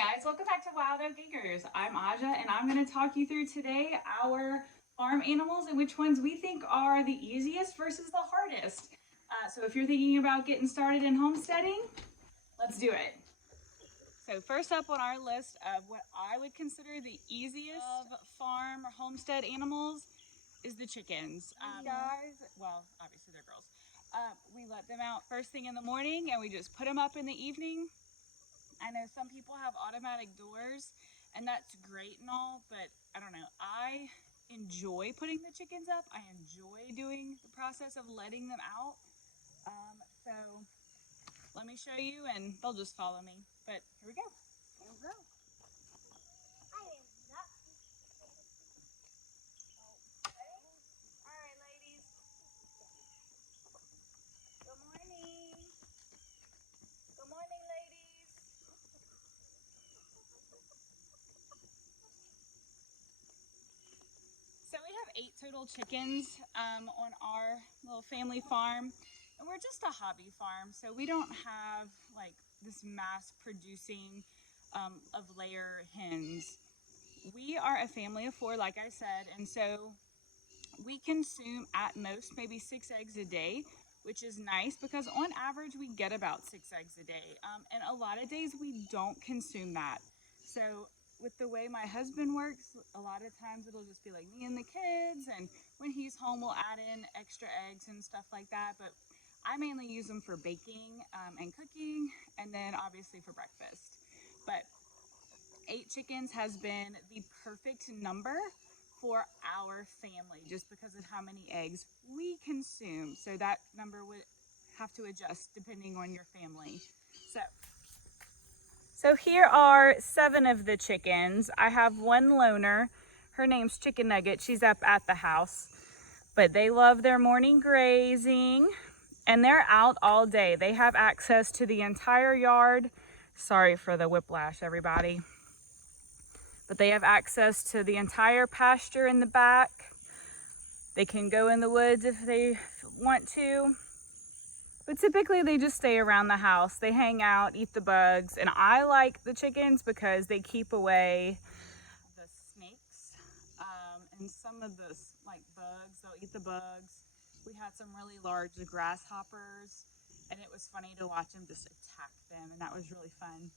Guys, welcome back to Wild Oak Acres. I'm Aja and I'm going to talk you through today our farm animals and which ones we think are the easiest versus the hardest. So if you're thinking about getting started in homesteading, let's do it. So first up on our list of what I would consider the easiest of farm or homestead animals is the chickens. Guys, well, obviously they're girls. We let them out first thing in the morning and we just put them up in the evening. I know some people have automatic doors and that's great and all, but I don't know. I enjoy putting the chickens up. I enjoy doing the process of letting them out. So let me show you and they'll just follow me. But here we go. Here we go. All right, ladies. Good morning. Good morning, ladies. So we have 8 total chickens on our little family farm, and we're just a hobby farm, so we don't have like this mass producing of layer hens. We are a family of 4, like I said, and so we consume at most maybe 6 eggs a day, which is nice because on average we get about 6 eggs a day, and a lot of days we don't consume that. So with the way my husband works, a lot of times it'll just be like me and the kids, and when he's home we'll add in extra eggs and stuff like that, but I mainly use them for baking and cooking, and then obviously for breakfast. But 8 chickens has been the perfect number for our family just because of how many eggs we consume. So that number would have to adjust depending on your family. So here are 7 of the chickens. I have one loner. Her name's Chicken Nugget. She's up at the house. But they love their morning grazing and they're out all day. They have access to the entire yard. Sorry for the whiplash, everybody. But they have access to the entire pasture in the back. They can go in the woods if they want to. But typically they just stay around the house. They hang out, eat the bugs. And I like the chickens because they keep away the snakes and some of the like bugs. They'll eat the bugs. We had some really large grasshoppers and it was funny to watch them just attack them, and that was really fun.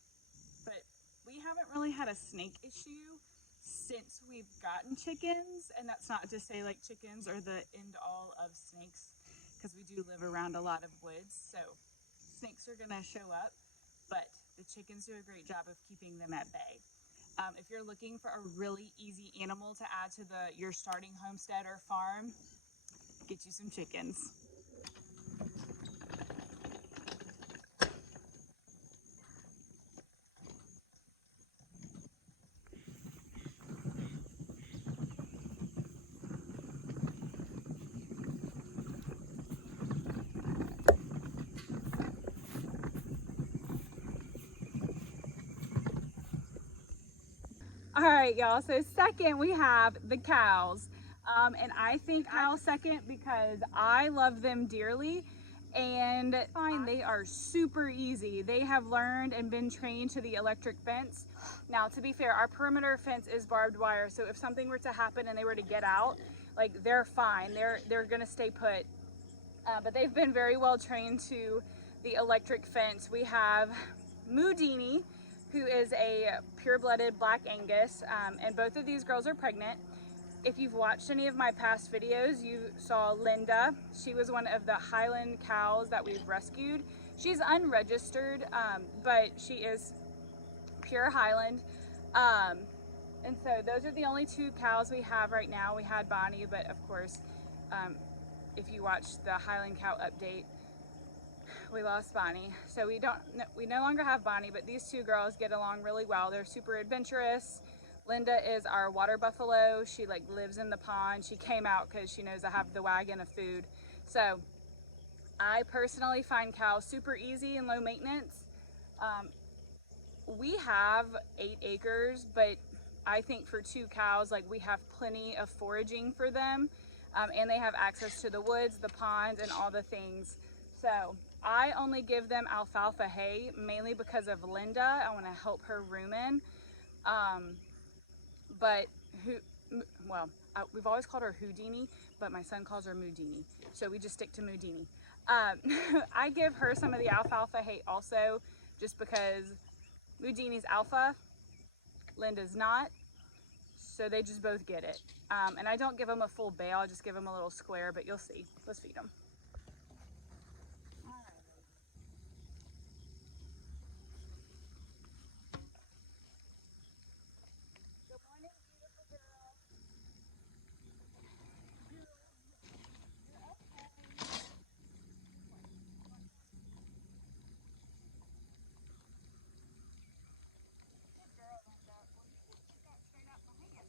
But we haven't really had a snake issue since we've gotten chickens, and that's not to say like chickens are the end all of snakes, because we do live around a lot of woods, so snakes are gonna show up, but the chickens do a great job of keeping them at bay. If you're looking for a really easy animal to add to your starting homestead or farm, get you some chickens. All right, y'all, so second we have the cows. And I think cows second because I love them dearly, and fine, they are super easy. They have learned and been trained to the electric fence. Now, to be fair, our perimeter fence is barbed wire, so if something were to happen and they were to get out, like, they're fine. They're gonna stay put. But they've been very well trained to the electric fence. We have Moodini, who is a pure-blooded Black Angus, and both of these girls are pregnant. If you've watched any of my past videos, you saw Linda. She was one of the Highland cows that we've rescued. She's unregistered, but she is pure Highland. And so those are the only 2 cows we have right now. We had Bonnie, but of course, if you watched the Highland cow update, we lost Bonnie. So we no longer have Bonnie, but these 2 girls get along really well. They're super adventurous. Linda is our water buffalo. She like lives in the pond. She came out because she knows I have the wagon of food. So I personally find cows super easy and low maintenance. We have 8 acres, but I think for 2 cows, like, we have plenty of foraging for them, and they have access to the woods, the ponds, and all the things. So I only give them alfalfa hay mainly because of Linda. I want to help her rumen. But well, we've always called her Houdini, but my son calls her Moudini, so we just stick to Moudini. I give her some of the alfalfa hay also, just because Moudini's alpha, Linda's not, so they just both get it. And I don't give them a full bale, I just give them a little square, but you'll see. Let's feed them. Good morning, beautiful girl. You're okay. Good girl, Linda. Well, you can sit that straight up behind you.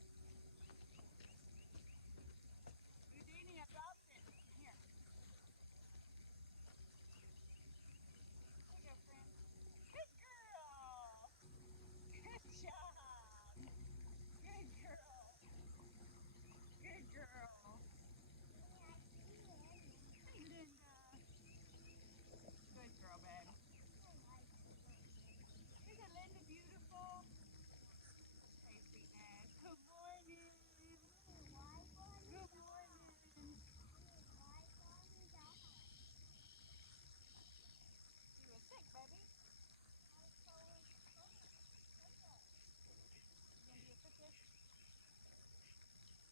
Houdini, I dropped it. Here. Here you go, friend. Good girl. Good job. Good girl. Good girl. Hey, Linda. Good girl, babe. Isn't Linda beautiful? Hey, sweetness. Good morning. Good morning. You were sick, baby. You gonna do a foot kiss?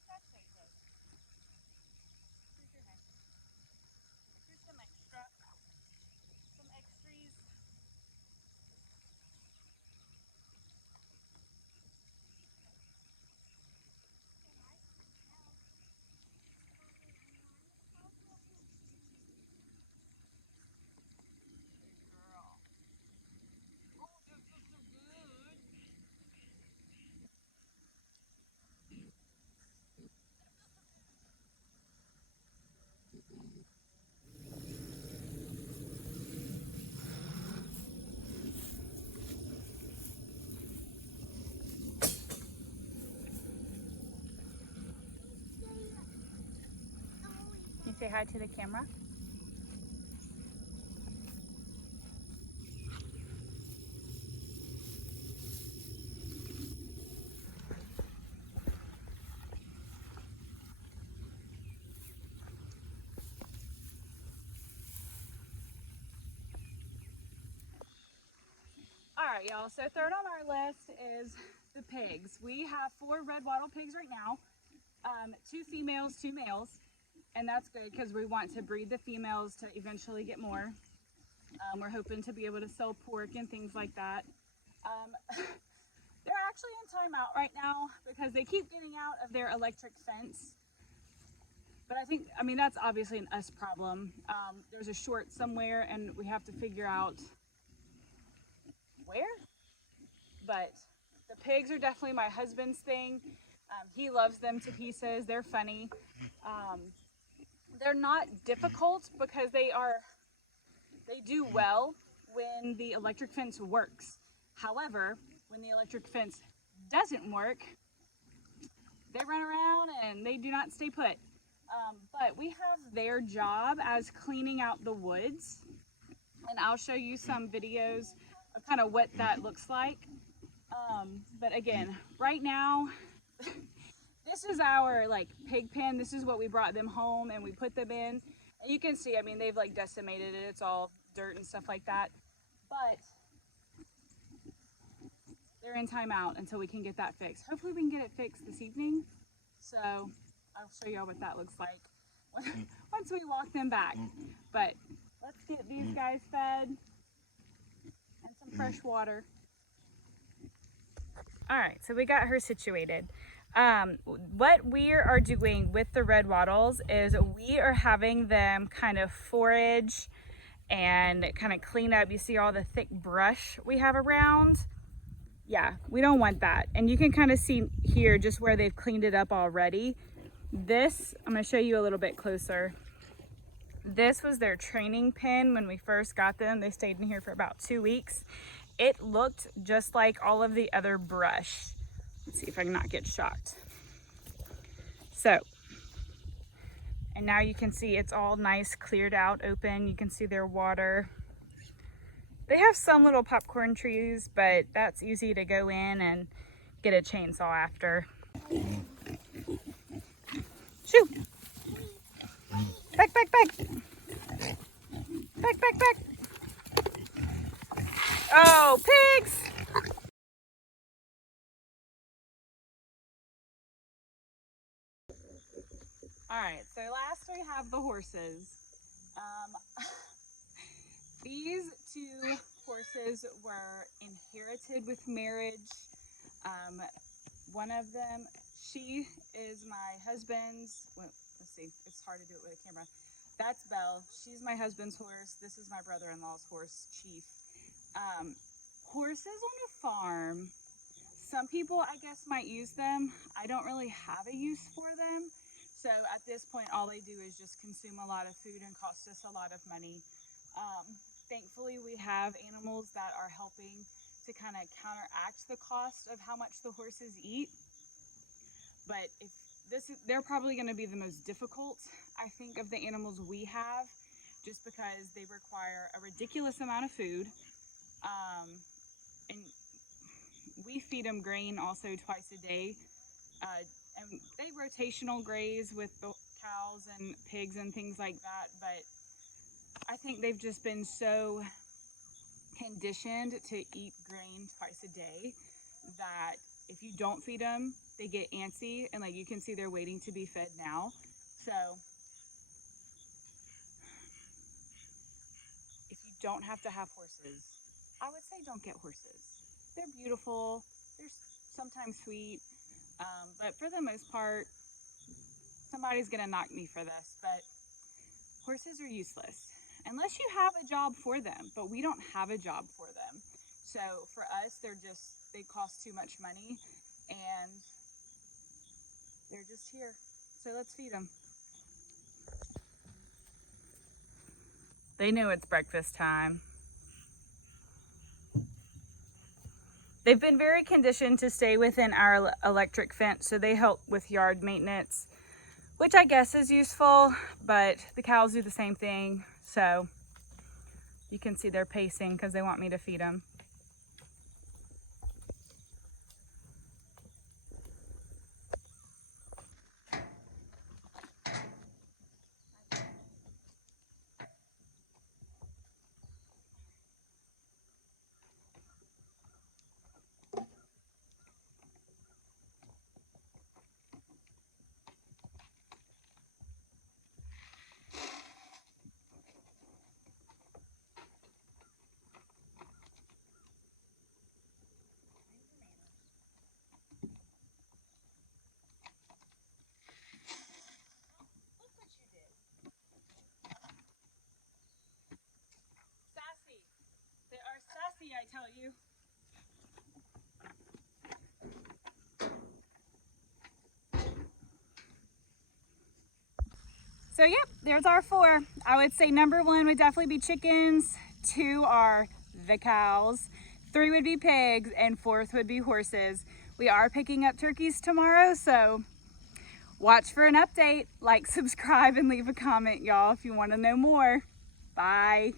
That's okay. Here's your hand. Here's some extra. Some extras. Girl. Oh, that feels so good. Can you say hi to the camera? All right, y'all. So third on our list is the pigs. We have 4 red wattle pigs right now. 2 females, 2 males. And that's good because we want to breed the females to eventually get more. We're hoping to be able to sell pork and things like that. They're actually in timeout right now because they keep getting out of their electric fence. But I mean, that's obviously an us problem. There's a short somewhere and we have to figure out where. But the pigs are definitely my husband's thing. He loves them to pieces. They're funny. They're not difficult because they do well when the electric fence works. However, when the electric fence doesn't work, they run around and they do not stay put. But we have their job as cleaning out the woods, and I'll show you some videos of kind of what that looks like. But again, right now, this is our like pig pen. This is what we brought them home and we put them in. And you can see, I mean, they've like decimated it. It's all dirt and stuff like that. But they're in timeout until we can get that fixed. Hopefully we can get it fixed this evening. So I'll show y'all what that looks like once we walk them back. But let's get these guys fed and some fresh water. All right, so we got her situated. What we are doing with the red wattles is we are having them kind of forage and kind of clean up. You see all the thick brush we have around? Yeah, we don't want that. And you can kind of see here just where they've cleaned it up already. This, I'm gonna show you a little bit closer. This was their training pen when we first got them. They stayed in here for about 2 weeks. It looked just like all of the other brush. Let's see if I can not get shocked. So And now you can see it's all nice, cleared out, open. You can see their water. They have some little popcorn trees, but that's easy to go in and get a chainsaw after. Shoo! Back, back, back! Back, back, back! Oh, pigs! All right, so last we have the horses. These two horses were inherited with marriage. One of them, she is my husband's, well, let's see, it's hard to do it with a camera. That's Belle. She's my husband's horse. This is my brother-in-law's horse, Chief. Horses on a farm, some people, I guess, might use them. I don't really have a use for them. So at this point, all they do is just consume a lot of food and cost us a lot of money. Thankfully, we have animals that are helping to kind of counteract the cost of how much the horses eat. But they're probably going to be the most difficult, I think, of the animals we have, just because they require a ridiculous amount of food. And we feed them grain also twice a day. And they rotational graze with the cows and pigs and things like that, but I think they've just been so conditioned to eat grain twice a day that if you don't feed them, they get antsy, and like you can see they're waiting to be fed now. So if you don't have to have horses, I would say don't get horses. They're beautiful, they're sometimes sweet, but for the most part, somebody's gonna knock me for this, but horses are useless unless you have a job for them, but we don't have a job for them. So for us, they cost too much money and they're just here. So let's feed them. They know it's breakfast time. They've been very conditioned to stay within our electric fence, so they help with yard maintenance, which I guess is useful, but the cows do the same thing. So you can see they're pacing because they want me to feed them. They are sassy, I tell you. So yep, there's our 4. I would say number 1 would definitely be chickens, 2 are the cows, 3 would be pigs, and 4th would be horses. We are picking up turkeys tomorrow, so watch for an update. Like, subscribe, and leave a comment, y'all, if you want to know more. Bye.